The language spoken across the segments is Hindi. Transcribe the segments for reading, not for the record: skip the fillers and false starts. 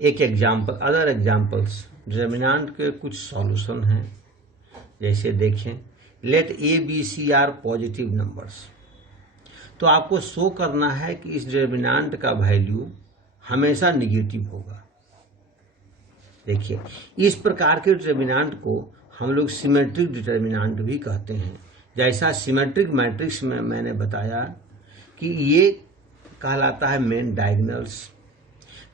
एक एग्जाम्पल, अदर एग्जाम्पल्स डिटर्मिनेंट के कुछ सॉल्यूशन हैं। जैसे देखें, let A B C are positive numbers. तो आपको शो करना है कि इस डिटर्मिनेंट का वैल्यू हमेशा निगेटिव होगा। देखिए, इस प्रकार के डिटर्मिनेंट को हम लोग सिमेट्रिक डिटर्मिनेंट भी कहते हैं। जैसा सिमेट्रिक मैट्रिक्स में मैंने बताया कि ये कहलाता है मेन डायगोनल्स।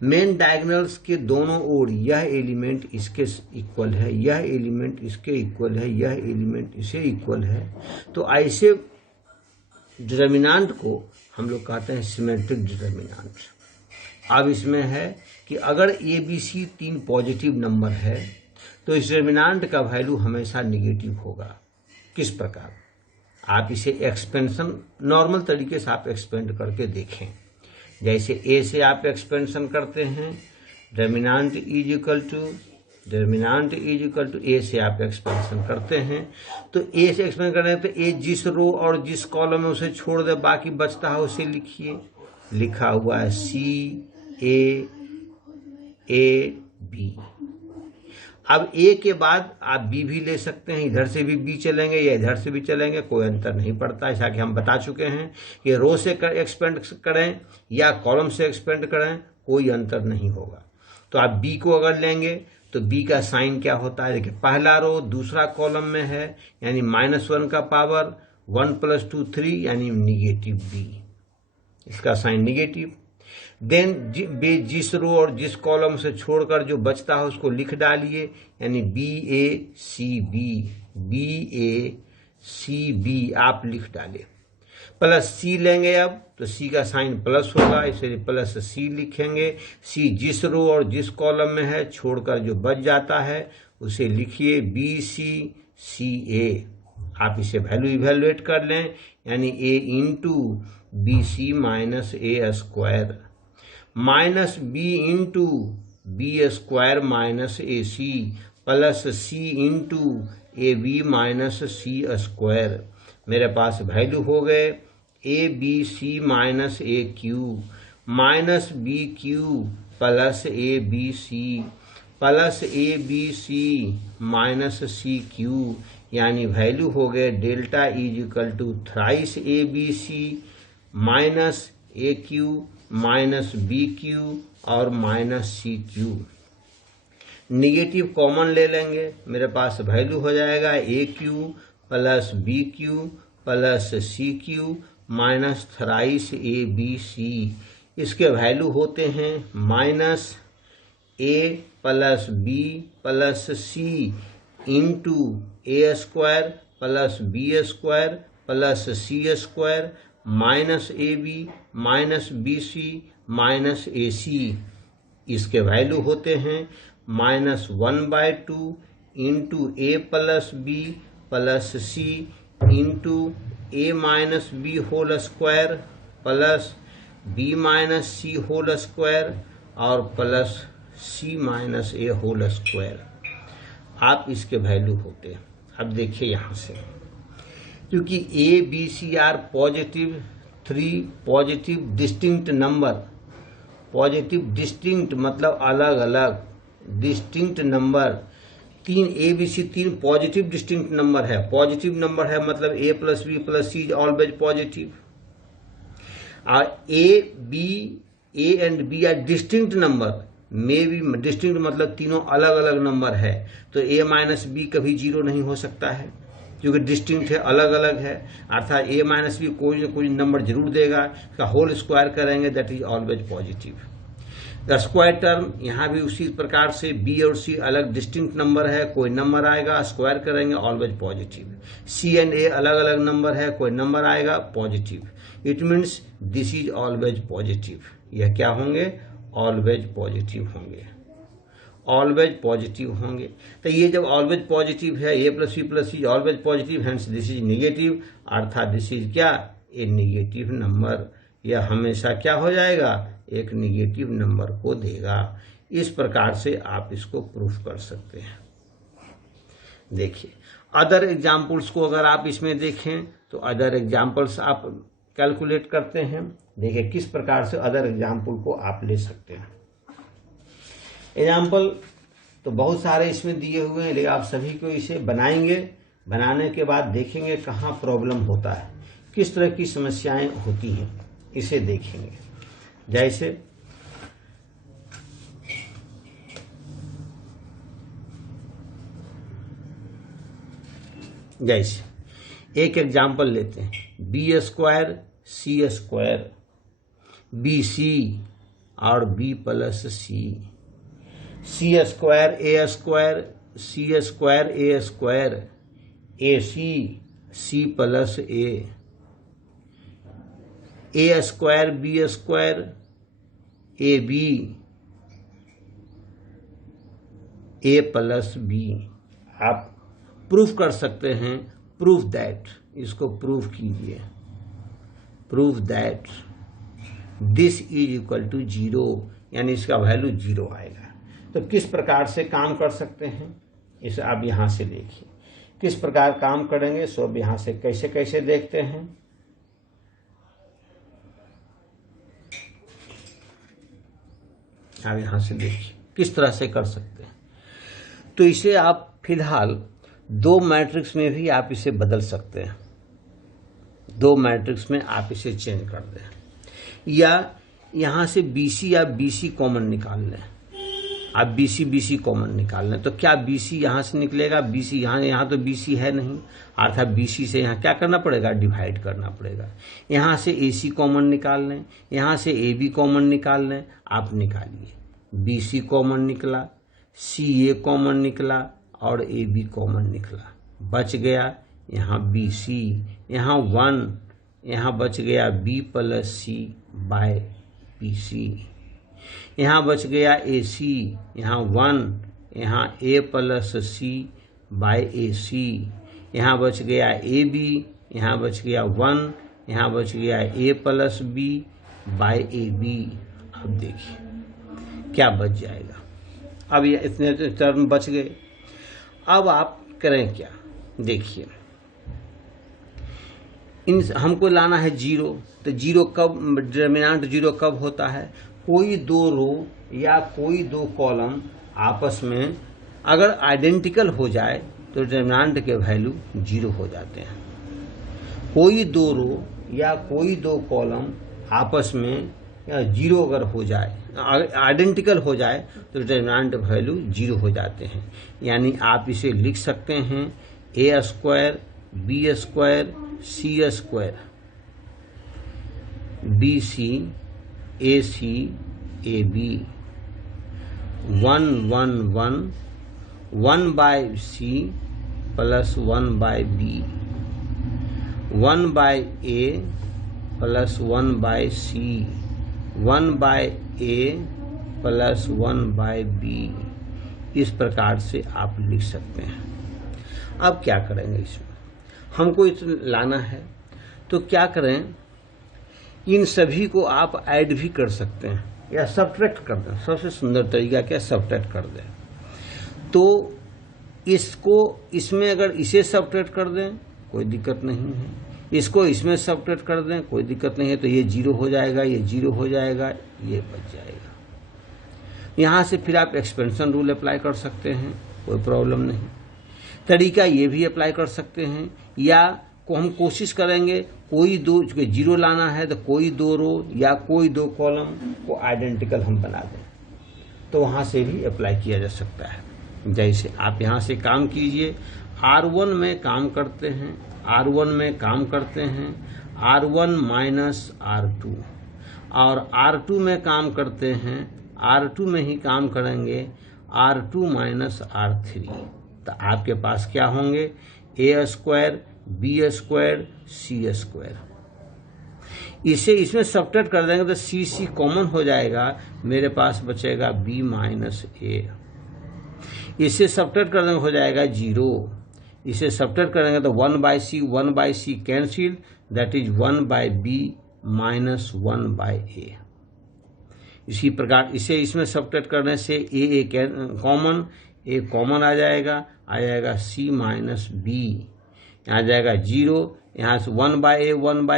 मेन डायगोनल्स के दोनों ओर यह एलिमेंट इसके इक्वल है, यह एलिमेंट इसके इक्वल है, यह एलिमेंट इसे इक्वल है। तो ऐसे डिटर्मिनेंट को हम लोग कहते हैं सिमेट्रिक डिटर्मिनेंट। अब इसमें है कि अगर ए बी सी तीन पॉजिटिव नंबर है तो इस डिटर्मिनेंट का वैल्यू हमेशा निगेटिव होगा। किस प्रकार? आप इसे एक्सपेंशन नॉर्मल तरीके से आप एक्सपेंड करके देखें। जैसे ए से आप एक्सपेंशन करते हैं, डिटर्मिनेंट इज इक्वल टू ए से आप एक्सपेंशन करते हैं। तो ए से एक्सपेंशन करते हैं तो ए जिस रो और जिस कॉलम में उसे छोड़ दे, बाकी बचता है उसे लिखिए। लिखा हुआ है सी ए बी। अब ए के बाद आप बी भी ले सकते हैं, इधर से भी बी चलेंगे या इधर से भी चलेंगे, कोई अंतर नहीं पड़ता। ऐसा कि हम बता चुके हैं कि रो से एक्सपेंड करें या कॉलम से एक्सपेंड करें, कोई अंतर नहीं होगा। तो आप बी को अगर लेंगे तो बी का साइन क्या होता है? देखिए, पहला रो दूसरा कॉलम में है, यानी -1 का पावर 1 + 2 3, यानी निगेटिव बी, इसका साइन निगेटिव। देन जिस रो और जिस कॉलम से छोड़कर जो बचता है उसको लिख डालिए, यानी BACB आप लिख डाले। प्लस सी लेंगे अब तो सी का साइन प्लस होगा, इसलिए प्लस सी लिखेंगे। सी जिस रो और जिस कॉलम में है छोड़कर जो बच जाता है उसे लिखिए BCCA। आप इसे वैल्यू इवेलुएट कर लें, यानी A × BC - A square -B × B square - AC plus C × AB - C square. मेरे पास वैल्यू हो गए ABC - AQ -BQ plus ABC plus ABC -CQ, यानी वैल्यू हो गए delta is equal to thrice ABC -AQ -BQ और -CQ। निगेटिव कॉमन ले लेंगे, मेरे पास वैल्यू हो जाएगा AQ plus BQ plus CQ minus thrice ABC। इसके वैल्यू होते हैं -A plus B plus C × A square plus B square plus C square minus AB minus BC minus AC। इसके वैल्यू होते हैं -1/2 × A plus B plus C × A minus B whole square plus B minus C whole square और plus C minus A whole square. आप इसके वैल्यू होते हैं। अब देखिए यहाँ से, क्योंकि A B C R positive 3 positive distinct number, positive distinct मतलब अलग अलग, distinct number 3 A B C 3 positive distinct number है। पॉजिटिव नंबर है मतलब A plus B plus C is always positive. और A and B are distinct number, में भी डिस्टिंक्ट मतलब तीनों अलग अलग नंबर है, तो A माइनस B कभी 0 नहीं हो सकता है, क्योंकि डिस्टिंक्ट है, अलग अलग है। अर्थात A माइनस B कोई ना कोई नंबर जरूर देगा, इसका होल स्क्वायर करेंगे, that is always positive. The square term यहाँ भी उसी प्रकार से B और C अलग डिस्टिंक्ट नंबर है, कोई नंबर आएगा स्क्वायर करेंगे always positive. C and A अलग अलग नंबर है, कोई नंबर आएगा positive. It means this is always positive. यह क्या होंगे? ऑलवेज पॉजिटिव होंगे, ऑलवेज पॉजिटिव होंगे। तो ये जब ऑलवेज पॉजिटिव है, A plus B plus C always positive, hence this is negative, अर्थात दिस इज क्या? A negative number. यह हमेशा क्या हो जाएगा? एक नेगेटिव नंबर को देगा। इस प्रकार से आप इसको प्रूफ कर सकते हैं। देखिए, अदर एग्जाम्पल्स को अगर आप इसमें देखें तो अदर एग्जाम्पल्स आप कैलकुलेट करते हैं। देखिए किस प्रकार से अदर एग्जाम्पल को आप ले सकते हैं। एग्जाम्पल तो बहुत सारे इसमें दिए हुए हैं, लेकिन आप सभी को इसे बनाएंगे, बनाने के बाद देखेंगे कहाँ प्रॉब्लम होता है, किस तरह की समस्याएं होती हैं, इसे देखेंगे। जैसे एक एग्जाम्पल लेते हैं, B square C square B C और B plus C, C square A square C square A square A C plus A square B square A B A plus B. आप प्रूफ कर सकते हैं, प्रूफ दैट, इसको प्रूफ कीजिए, proof that this is equal to 0, यानी इसका वैल्यू 0 आएगा। तो किस प्रकार से काम कर सकते हैं इसे आप यहां से देखिए, किस प्रकार काम करेंगे सो अब यहां से कैसे कैसे देखते हैं। आप यहां से देखिए किस तरह से कर सकते हैं। तो इसे आप फिलहाल 2 मैट्रिक्स में भी आप इसे बदल सकते हैं, 2 मैट्रिक्स में आप इसे चेंज कर दें, या यहां से BC या BC कॉमन निकाल लें। आप BC कॉमन निकाल लें तो क्या BC यहां से निकलेगा, BC यहां तो BC है नहीं, अर्थात BC से यहां क्या करना पड़ेगा, डिवाइड करना पड़ेगा। यहां से AC कॉमन निकाल लें, यहां से AB कॉमन निकाल लें, आप निकालिए। BC कॉमन निकला, CA कॉमन निकला और AB कॉमन निकला, बच गया यहाँ BC, यहाँ 1, यहाँ बच गया B plus C by BC, यहाँ बच गया AC, यहाँ 1, यहाँ A plus C by AC, यहाँ बच गया AB, यहाँ बच गया 1, यहाँ बच गया A plus B by AB। अब देखिए क्या बच जाएगा, अब ये इतने टर्म बच गए। अब आप करें क्या, देखिए इन हमको लाना है 0, तो 0 कब, डिटरमिनेंट 0 कब होता है, कोई 2 रो या कोई 2 कॉलम आपस में अगर आइडेंटिकल हो जाए तो डिटरमिनेंट के वैल्यू 0 हो जाते हैं। कोई 2 रो या कोई 2 कॉलम आपस में या 0 अगर हो जाए, आइडेंटिकल हो जाए तो डिटरमिनेंट वैल्यू 0 हो जाते हैं। यानी आप इसे लिख सकते हैं A square B square C square BC AC AB 1 1 1 1 by C plus 1 by B 1 by A plus 1 by C 1 by A plus 1 by B। इस प्रकार से आप लिख सकते हैं। अब क्या करेंगे, इसमें हमको लाना है तो क्या करें, इन सभी को आप ऐड भी कर सकते हैं या सब्ट्रैक्ट कर दें। सबसे सुंदर तरीका क्या, सब्ट्रैक्ट कर दें। तो इसको इसमें अगर इसे सब्ट्रैक्ट कर दें कोई दिक्कत नहीं है, इसको इसमें सब्ट्रैक्ट कर दें कोई दिक्कत नहीं है। तो ये 0 हो जाएगा, ये 0 हो जाएगा, ये बच जाएगा। यहाँ से फिर आप एक्सपेंशन रूल अप्लाई कर सकते हैं, कोई प्रॉब्लम नहीं। तरीका ये भी अप्लाई कर सकते हैं, या को हम कोशिश करेंगे कोई 2 0 लाना है तो कोई 2 रो या कोई 2 कॉलम को आइडेंटिकल हम बना दें, तो वहाँ से भी अप्लाई किया जा सकता है। जैसे आप यहाँ से काम कीजिए, R1 में काम करते हैं, R1 में काम करते हैं, R1 माइनस R2, और R2 में काम करते हैं, R2 में ही काम करेंगे R2 माइनस R3। तो आपके पास क्या होंगे, A square B square C square. इसे इसमें सब्ट्रैक्ट कर देंगे तो C कॉमन हो जाएगा, मेरे पास बचेगा B माइनस A। इसे सब्ट्रैक्ट कर देंगे हो जाएगा 0। इसे सब्ट्रैक्ट करेंगे तो 1 by C cancel, that is 1 by B minus 1 by A। इसी प्रकार इसे इसमें सब्ट्रैक्ट करने से A कॉमन आ जाएगा C माइनस B, यहाँ जाएगा 0, यहाँ से 1 by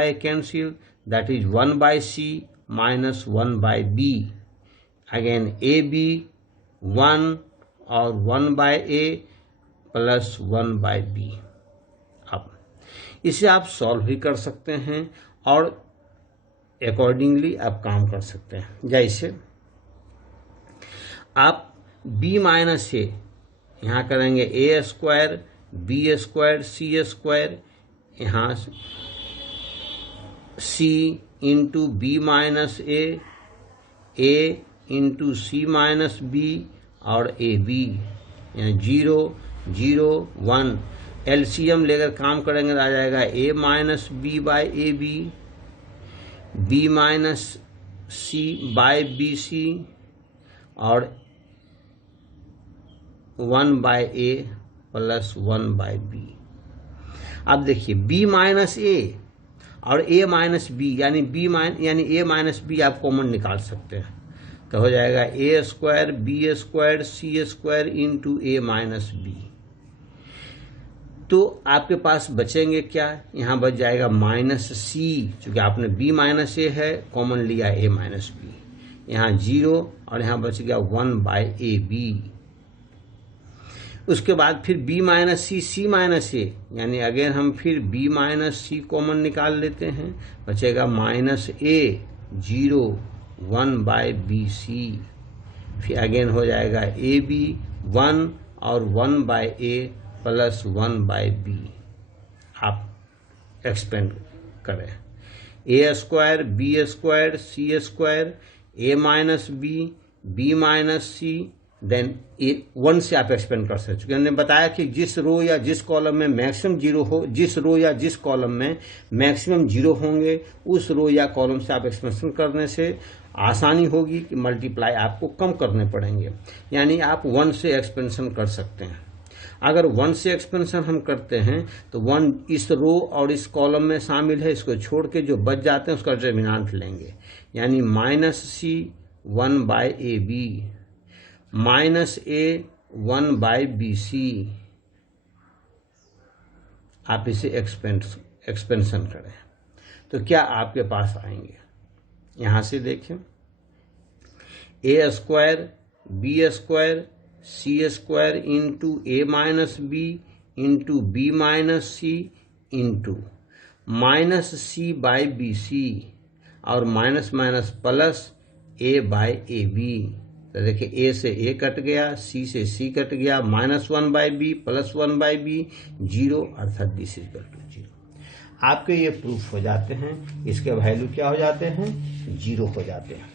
A cancel, that is 1 by C minus 1 by B। Again AB 1 और 1/a प्लस 1/b। अब इसे आप सॉल्व भी कर सकते हैं और अकॉर्डिंगली आप काम कर सकते हैं। जैसे आप b माइनस ए यहाँ करेंगे a square b square c square, यहाँ c इंटू बी माइनस ए इंटू सी माइनस बी और ए बी, यानी 0 0 1। एलसीएम लेकर काम करेंगे तो आ जाएगा a minus B by A B, B minus C by B C और 1/a प्लस 1/b। अब देखिए b माइनस ए और a माइनस बी यानी a माइनस बी आप कॉमन निकाल सकते हैं, तो हो जाएगा a square b square c square into a minus B. तो आपके पास बचेंगे क्या, यहाँ बच जाएगा माइनस सी, चूंकि आपने b माइनस ए है कॉमन लिया a माइनस बी, यहाँ 0 और यहाँ बच गया 1/ab। उसके बाद फिर b माइनस सी माइनस ए, यानी अगेन हम फिर b माइनस सी कॉमन निकाल लेते हैं, बचेगा माइनस ए 0 1/bc। फिर अगेन हो जाएगा ए बी 1 और 1/a प्लस 1/b। आप एक्सपेंड करें a square b square c square a minus b minus C, then 1 से आप एक्सपेंड कर सकते हैं। मैंने बताया कि जिस रो या जिस कॉलम में मैक्सिमम 0 हो, जिस रो या जिस कॉलम में मैक्सिमम 0 होंगे उस रो या कॉलम से आप एक्सपेंशन करने से आसानी होगी कि मल्टीप्लाई आपको कम करने पड़ेंगे, यानी आप 1 से एक्सपेंशन कर सकते हैं। अगर 1 से एक्सपेंशन हम करते हैं तो 1 इस रो और इस कॉलम में शामिल है, इसको छोड़ के जो बच जाते हैं उसका डिटरमिनेंट लेंगे, यानी माइनस सी 1/ab माइनस ए 1/bc। आप इसे एक्सपेंशन करें तो क्या आपके पास आएंगे, यहां से देखें a square b square c square into a minus B into B minus C into minus C by B C और माइनस माइनस प्लस a/ab। तो देखिए a से a कट गया, c से c कट गया, माइनस 1/b प्लस 1/b 0, अर्थात दिस इज इक्वल टू 0। आपके ये प्रूफ हो जाते हैं, इसके वैल्यू क्या हो जाते हैं 0 हो जाते हैं।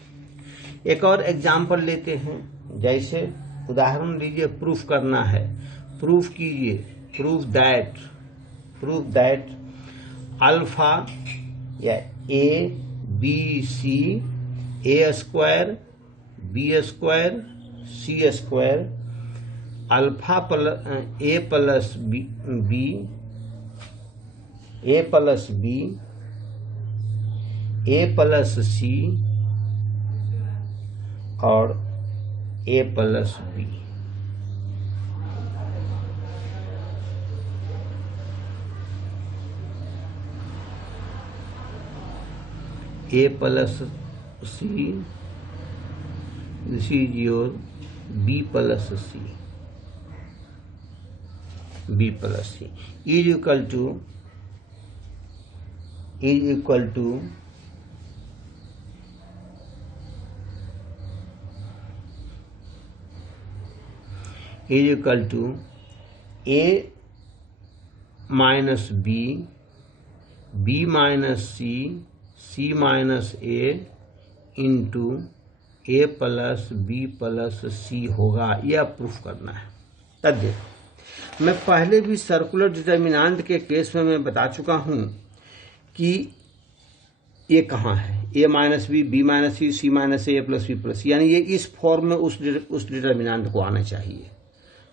एक और एग्जाम्पल लेते हैं, जैसे उदाहरण लीजिए प्रूफ करना है, प्रूफ कीजिए, प्रूफ दैट अल्फा या a b c a square b square c square alpha a plus b a plus b a plus c और a plus b। a plus c, this is your b plus c, b plus c is equal to a minus b, b minus c, c minus a into a plus B plus c होगा। यह प्रूफ करना है। तब देखो, मैं पहले भी सर्कुलर डिटर्मिनेंट के केस में मैं बता चुका हूं कि ये कहाँ है, a minus B minus C minus A plus B plus, यानी ये इस फॉर्म में उस डिटर्मिनेंट को आना चाहिए,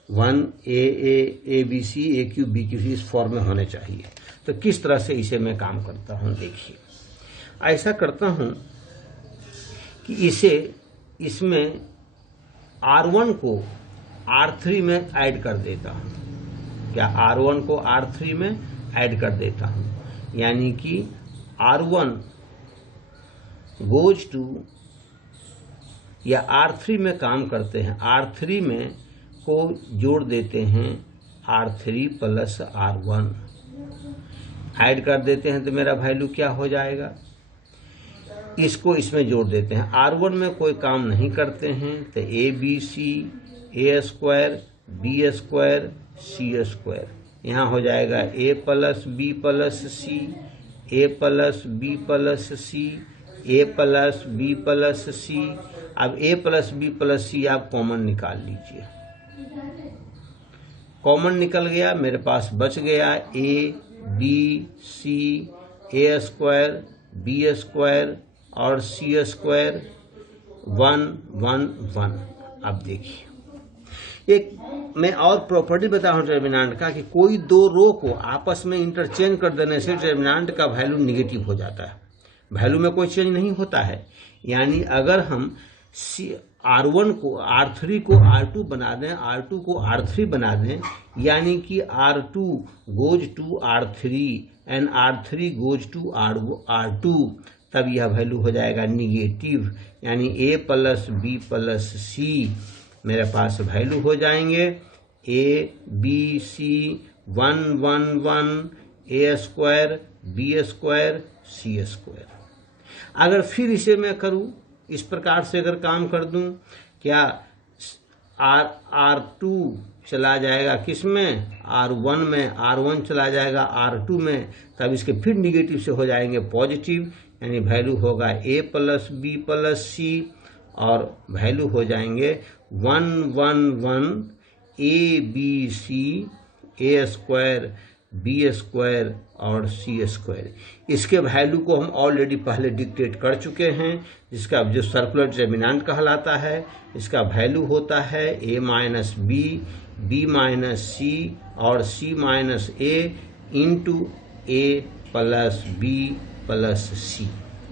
1 a b c a Q b Q इस फॉर्म में होने चाहिए। तो किस तरह से इसे मैं काम करता हूं, देखिए ऐसा करता हूं कि इसमें R1 को R3 में ऐड कर देता हूं। क्या R1 को R3 में ऐड कर देता हूं, यानी कि R1 गोज टू या R3 में काम करते हैं, R3 में को जोड़ देते हैं R3 प्लस R1, ऐड कर देते हैं तो मेरा वैल्यू क्या हो जाएगा, इसको इसमें जोड़ देते हैं। R1 में कोई काम नहीं करते हैं तो ABC A square B square C square, यहाँ हो जाएगा A plus B plus C, A plus B plus C, A plus B plus C। अब A plus B plus C आप कॉमन निकाल लीजिए, कॉमन निकल गया, मेरे पास बच गया A B C A square B square और C स्क्वायर 1 1 1। अब देखिए एक मैं और प्रॉपर्टी बता हूं डिटर्मिनेंट का कि कोई दो रो को आपस में इंटरचेंज कर देने से डिटर्मिनेंट का वैल्यू निगेटिव हो जाता है, वैल्यू में कोई चेंज नहीं होता है। यानी अगर हम R1 को R3 को R2 बना दें, R2 को R3 बना दें, यानी कि R2 goes to R3 and R3 goes to R2, तब यह वैल्यू हो जाएगा निगेटिव, यानी A plus B plus C मेरे पास वैल्यू हो जाएंगे A B C 1 1 1 A square B square C square. अगर फिर इसे मैं करूं इस प्रकार से, अगर काम कर दूं, क्या R2 चला जाएगा किस में, R1 में, R1 चला जाएगा R2 में, तब इसके फिर निगेटिव से हो जाएंगे पॉजिटिव, यानी वैल्यू होगा A plus B plus C और वैल्यू हो जाएंगे 1 1 1 A B C A square B square और C स्क्वायर। इसके वैल्यू को हम ऑलरेडी पहले डिक्टेट कर चुके हैं, जिसका जो सर्कुलर डिटर्मिनेंट कहलाता है, इसका वैल्यू होता है A minus B B minus C और C minus A into A plus B plus C,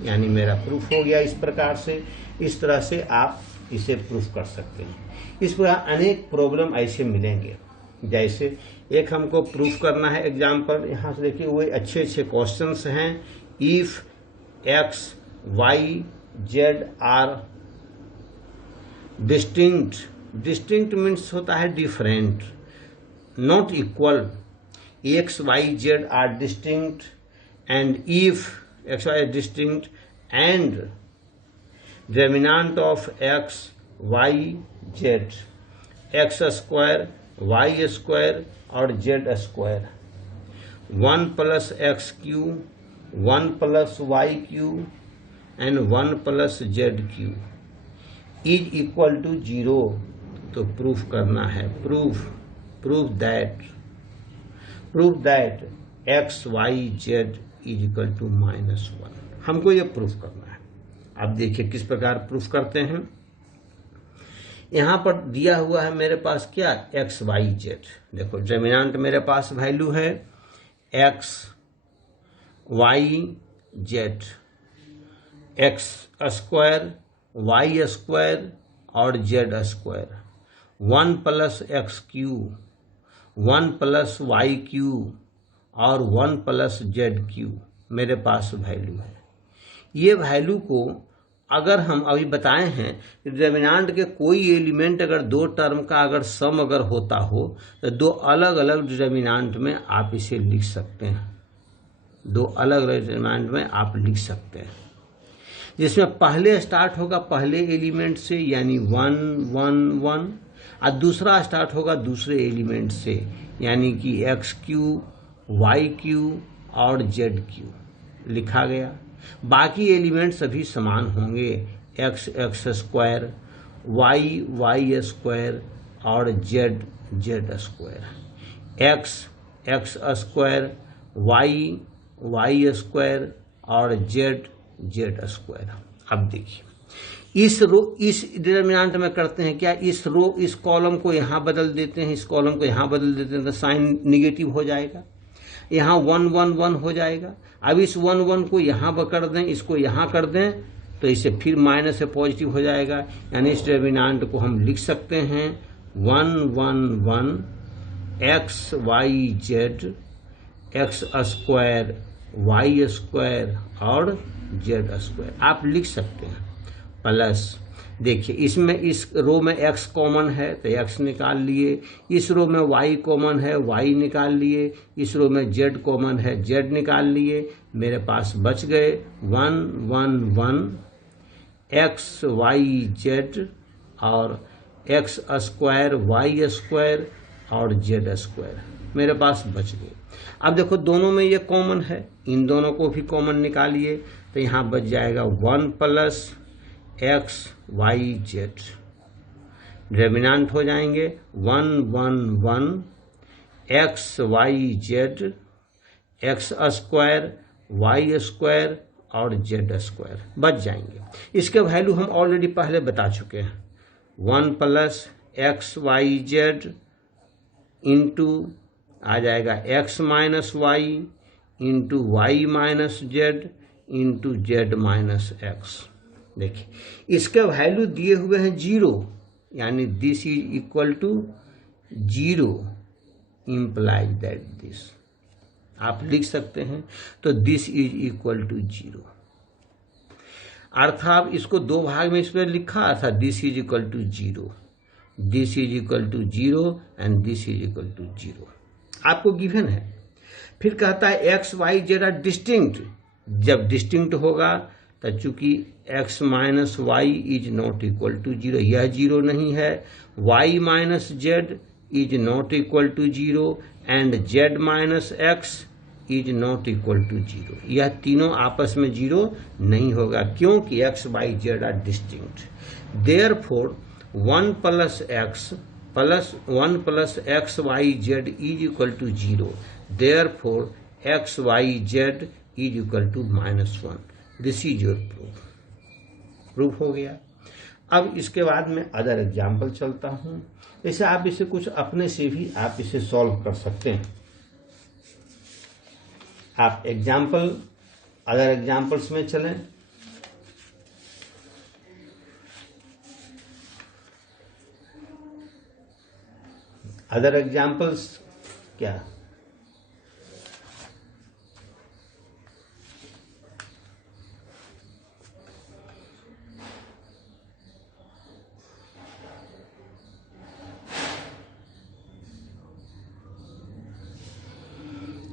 यानी मेरा प्रूफ हो गया इस प्रकार से। इस तरह से आप इसे प्रूफ कर सकते हैं। इस प्रकार अनेक प्रॉब्लम ऐसे मिलेंगे, जैसे एक हमको प्रूफ करना है एग्जाम्पल, यहाँ से देखिए वो अच्छे अच्छे क्वेश्चंस हैं। If x y z are distinct, distinct means होता है different, not equal, x y z are distinct and if x y is distinct and determinant of x y z x square y square और z square 1 plus x Q 1 plus Y Q and 1 plus Z Q is equal to 0, तो प्रूफ करना है, proof that X Y Z is equal to -1, हमको ये प्रूफ करना है। अब देखिए किस प्रकार प्रूफ करते हैं। यहां पर दिया हुआ है मेरे पास क्या, एक्स वाई जेड। देखो डिटर्मिनेंट मेरे पास वैल्यू है x Y Z, x square Y square और Z square, 1 plus x Q 1 plus Y cube और 1 प्लस जेड क्यू मेरे पास वैल्यू है। ये वैल्यू को अगर हम अभी बताए हैं डिटर्मिनेंट के कोई एलिमेंट अगर दो टर्म का अगर सम अगर होता हो तो दो अलग अलग डिटर्मिनेंट में आप इसे लिख सकते हैं, दो अलग अलग डिटर्मिनेंट में आप लिख सकते हैं, जिसमें पहले स्टार्ट होगा पहले एलिमेंट से यानी 1 1 1 और दूसरा स्टार्ट होगा दूसरे एलिमेंट से यानी कि एक्स क्यू वाई क्यू और जेड क्यू लिखा गया। बाकी एलिमेंट सभी समान होंगे, x x square y y square और z z square, x x square y y square और जेड जेड स्क्वायर। अब देखिए इस डिटर्मिनेंट में करते हैं क्या, इस कॉलम को यहाँ बदल देते हैं, इस कॉलम को यहाँ बदल देते हैं तो साइन निगेटिव हो जाएगा, यहाँ 1 1 1 हो जाएगा। अब इस 1 1 को यहाँ पर कर दें, इसको यहाँ कर दें तो इसे फिर माइनस से पॉजिटिव हो जाएगा, यानी इस डिटर्मिनेंट को हम लिख सकते हैं 1 1 1 X Y Z x square Y square और जेड स्क्वायर आप लिख सकते हैं, प्लस देखिए इसमें इस रो में x कॉमन है तो x निकाल लिए, इस रो में y कॉमन है y निकाल लिए, इस रो में z कॉमन है z निकाल लिए। मेरे पास बच गए 1 1 1 x y z और x स्क्वायर y स्क्वायर और z स्क्वायर मेरे पास बच गए। अब देखो दोनों में ये कॉमन है, इन दोनों को भी कॉमन निकालिए तो यहाँ बच जाएगा 1 plus x y z। Determinant हो जाएंगे 1 1 1 x y z x square y square और z स्क्वायर बच जाएंगे। इसके वैल्यू हम ऑलरेडी पहले बता चुके हैं, 1 plus x Y z into आ जाएगा x minus y into y minus z into z minus x. देखिए इसके वैल्यू दिए हुए हैं 0, यानी this is equal to 0 implies that this आप लिख सकते हैं। तो दिस इज इक्वल टू 0 अर्थात इसको दो भाग में इसमें लिखा था, this is equal to 0, this is equal to 0 and this is equal to 0 आपको गिवन है। फिर कहता है x Y Z are distinct. जब डिस्टिंक्ट होगा तो चूंकि x minus Y is not equal to 0, यह 0 नहीं है, y minus Z is not equal to 0 and z minus X is not equal to 0। यह तीनों आपस में 0 नहीं होगा क्योंकि x y z are distinct. Therefore 1 plus x Y Z is equal to 0, therefore X Y Z is equal to -1। This is your proof हो गया। अब इसके बाद मैं अदर एग्जाम्पल चलता हूं। जैसे आप इसे कुछ अपने से भी आप इसे सॉल्व कर सकते हैं। आप अदर एग्जाम्पल्स में चलें। अदर एग्जाम्पल्स क्या?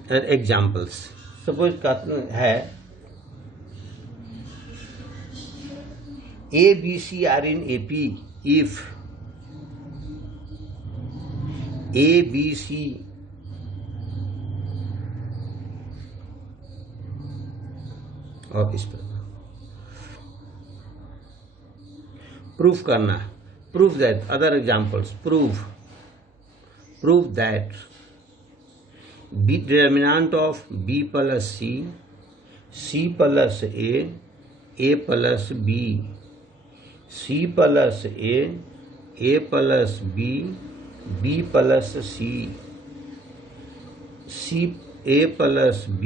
एग्जाम्पल्स सपोज है A B C are in A P if A B C और इस पर प्रूफ करना है। Proof that other examples proof that B determinant of B plus C plus A plus B, C plus A plus B, B plus C, A plus B,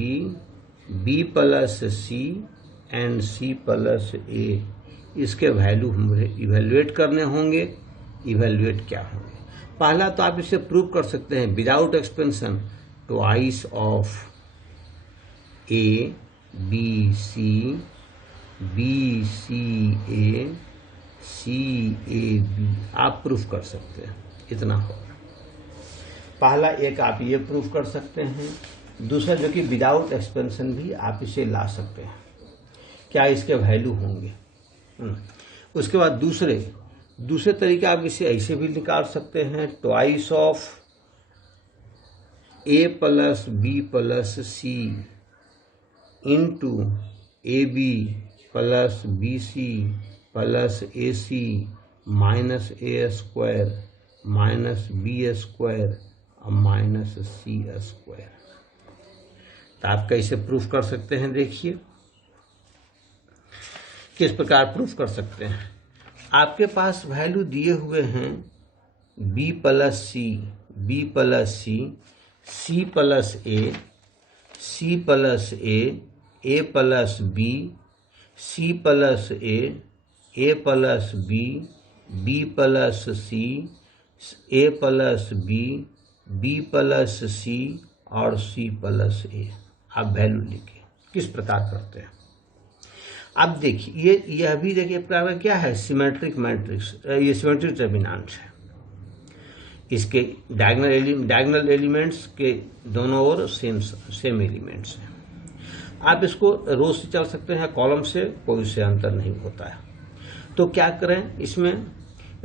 B plus C and C plus A। इसके वैल्यू हमें इवेल्युएट करने होंगे। इवेल्युएट क्या होंगे? पहला तो आप इसे प्रूव कर सकते हैं without expansion, twice of A B C B C A C A B आप प्रूफ कर सकते हैं। इतना होगा। पहला एक आप ये प्रूफ कर सकते हैं, दूसरा जो कि विदाउट एक्सपेंशन भी आप इसे ला सकते हैं, क्या इसके वैल्यू होंगे। उसके बाद दूसरे तरीके आप इसे ऐसे भी निकाल सकते हैं, twice of A plus B plus C into AB plus BC plus AC minus A square minus B square और माइनस C स्क्वायर। तो आप कैसे प्रूफ कर सकते हैं? देखिए किस प्रकार प्रूफ कर सकते हैं। आपके पास वैल्यू दिए हुए हैं B plus C C plus A plus A plus B, C plus A plus B plus C, A plus B plus C और C प्लस A। आप वैल्यू लिखिए किस प्रकार करते हैं। अब देखिए यह भी देखिए प्रकार का क्या है, सिमेट्रिक मैट्रिक्स, ये सिमेट्रिक डिटरमिनेंट है। इसके डायगोनल एलिमेंट्स के दोनों ओर सेम एलिमेंट्स हैं। आप इसको रो से चल सकते हैं, कॉलम से, कोई से अंतर नहीं होता है। तो क्या करें, इसमें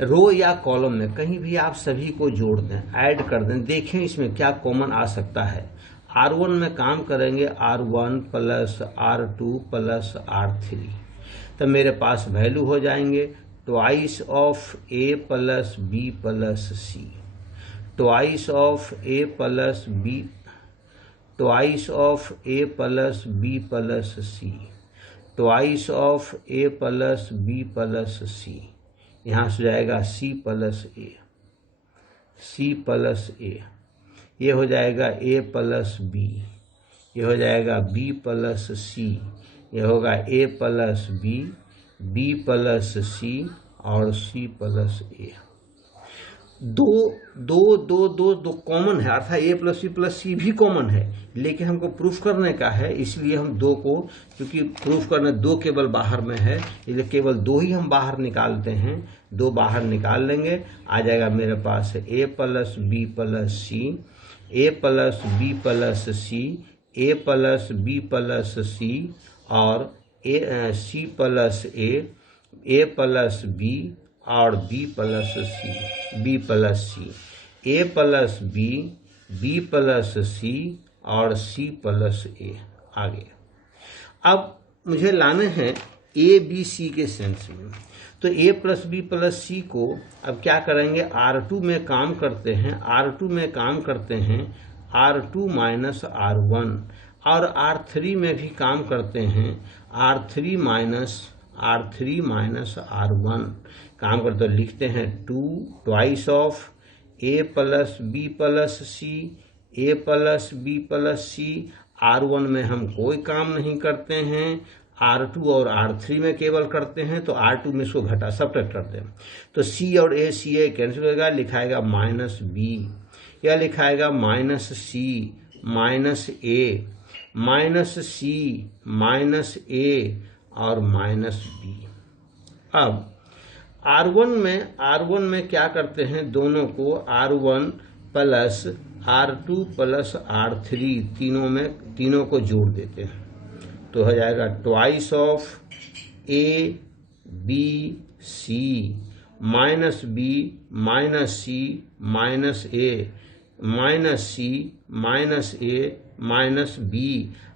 रो या कॉलम में कहीं भी आप सभी को जोड़ दें, ऐड कर दें, देखें इसमें क्या कॉमन आ सकता है। R1 में काम करेंगे R1 plus R2 plus R3, तो मेरे पास वैल्यू हो जाएंगे twice of A plus B plus C, twice of A plus B, twice of A plus B plus C, twice of A plus B plus C, यहाँ से जाएगा C plus A, C plus A, ये हो जाएगा A प्लस B, ये हो जाएगा B प्लस C, ये होगा A plus B, B plus C और C प्लस A। दो कॉमन है, अर्थात A plus B plus C भी कॉमन है, लेकिन हमको प्रूफ करने का है, इसलिए हम दो को, क्योंकि प्रूफ करना दो केवल बाहर में है, इसलिए केवल दो ही हम बाहर निकालते हैं। दो बाहर निकाल लेंगे, आ जाएगा मेरे पास A plus B plus C, A plus B plus C, A plus B plus C और C plus A plus B और B plus C, B plus C, A plus B, B plus C और C प्लस A। आगे अब मुझे लाने हैं A B C के सेंस में, तो A plus B plus C को अब क्या करेंगे, R2 में काम करते हैं, R2 में काम करते हैं R2 माइनस R1, और R3 में भी काम करते हैं R3 माइनस R1 काम करते, तो लिखते हैं 2 twice of A plus B plus C, A plus B plus C। R1 में हम कोई काम नहीं करते हैं, R2 और R3 में केवल करते हैं, तो R2 में इसको घटा सब्ट्रैक्ट करते हैं, तो C और A C A कैंसिल होगा, लिखाएगा माइनस B, या लिखाएगा minus C minus A, minus C minus A और माइनस B। अब R1 में क्या करते हैं, दोनों को R1 plus R2 plus R3 तीनों को जोड़ देते हैं, तो हो जाएगा twice of A B C minus B minus C minus A minus C minus A minus B।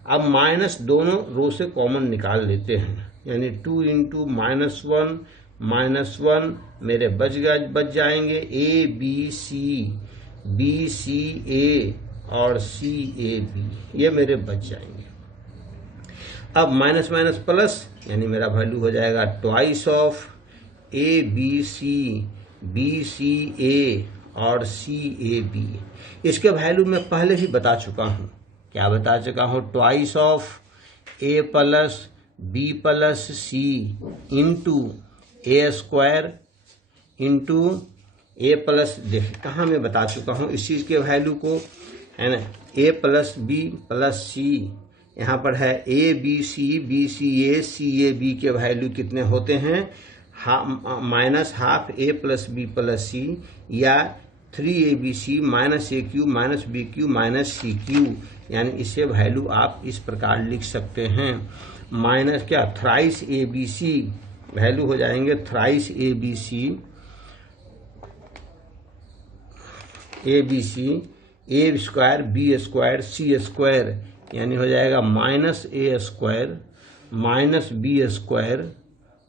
अब माइनस दोनों रो से कॉमन निकाल लेते हैं, यानी 2 इंटू माइनस वन मेरे बच जाएंगे A B C A और C A B, ये मेरे बच जाएंगे। अब माइनस माइनस प्लस, यानी मेरा वैल्यू हो जाएगा twice of A B C A और C A B। इसके वैल्यू मैं पहले ही बता चुका हूँ, क्या बता चुका हूँ, twice of A plus B plus C into A square into A plus, देख कहाँ मैं बता चुका हूँ इस चीज़ के वैल्यू को, है ना, A plus B plus C, यहाँ पर है A B C A B के वैल्यू कितने होते हैं, minus half A plus B plus C, या 3ABC minus AQ minus BQ minus CQ, यानी इसे वैल्यू आप इस प्रकार लिख सकते हैं, माइनस क्या, थ्राइस ABC वैल्यू हो जाएंगे, thrice ABC A square B square C square, यानी हो जाएगा minus A square minus B square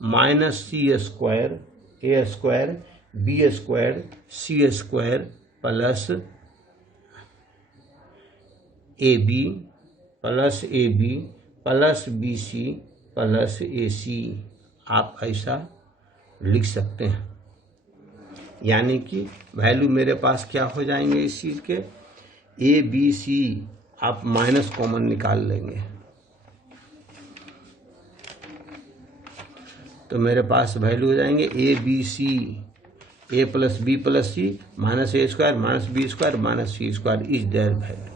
minus C square A square B square C square plus AB plus AB plus BC plus AC, आप ऐसा लिख सकते हैं। यानी कि वैल्यू मेरे पास क्या हो जाएंगे इस चीज़ के, A B C आप माइनस कॉमन निकाल लेंगे, तो मेरे पास वैल्यू हो जाएंगे A B C, A plus B plus C minus A square minus B square minus C square is their value,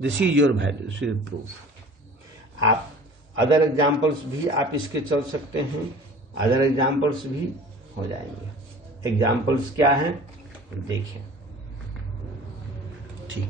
this is your value, this is proof. आप अदर एग्जाम्पल्स भी आप इसके चल सकते हैं, अदर एग्जाम्पल्स भी हो जाएंगे। एग्जाम्पल्स क्या हैं देखिए। ठीक।